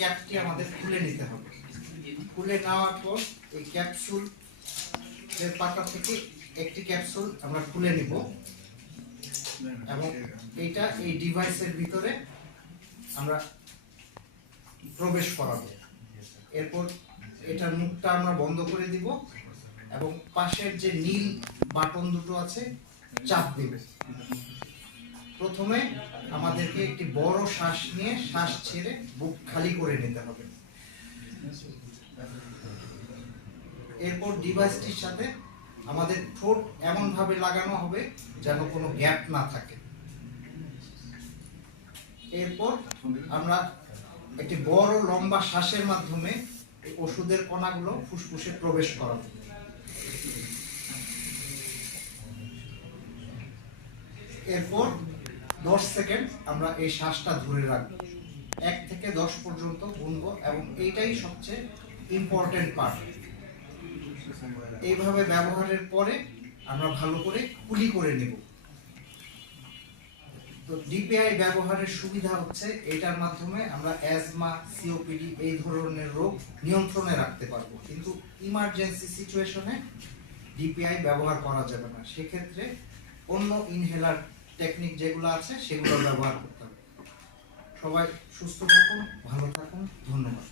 ক্যাপটি আমাদের খুলে নিতে হবে। খুলে নেওয়ার পর এই ক্যাপসুল এর পাতা থেকে একটি ক্যাপসুল আমরা খুলে নিব এবং এইটা এই ডিভাইসের ভিতরে আমরা প্রবেশ করাবো। এরপর এটার মুখটা আমরা বন্ধ করে দিব এবং পাশের যে নীল বাটন দুটো আছে চাপ দেব। প্রথমে আমাদেরকে একটি বড় শ্বাস নিয়ে শ্বাস ছেড়ে বুক খালি করে নিতে হবে। এরপর ডিভাইসটির সাথে আমাদের ঠোঁট এমন ভাবে লাগানো হবে যেন কোনো গ্যাপ না থাকে। এরপর আমরা একটি বড় লম্বা শ্বাসের মাধ্যমে ওষুধের কণাগুলো ফুসফুসে প্রবেশ করাবো। এরপর 10 সেকেন্ড আমরা এই শ্বাসটা ধরে রাখবো। 1 থেকে 10 পর্যন্ত গুনবো এবং এইটাই সবচেয়ে ইম্পর্টেন্ট পার্ট। এইভাবে ব্যবহারের পরে আমরা ভালো করে কুলি করে নেব। তো ডিপিআই ব্যবহারের সুবিধা হচ্ছে এটার মাধ্যমে আমরা অ্যাজমা, সিওপিডি এই ধরনের রোগ নিয়ন্ত্রণে রাখতে পারবো, কিন্তু ইমার্জেন্সি সিচুয়েশনে ডিপিআই ব্যবহার করা যাবে না। সেক্ষেত্রে অন্য ইনহেলার টেকনিক যেগুলো আছে সেগুলো ব্যবহার করতে হবে। সবাই সুস্থ থাকুন, ভালো থাকুন, ধন্যবাদ।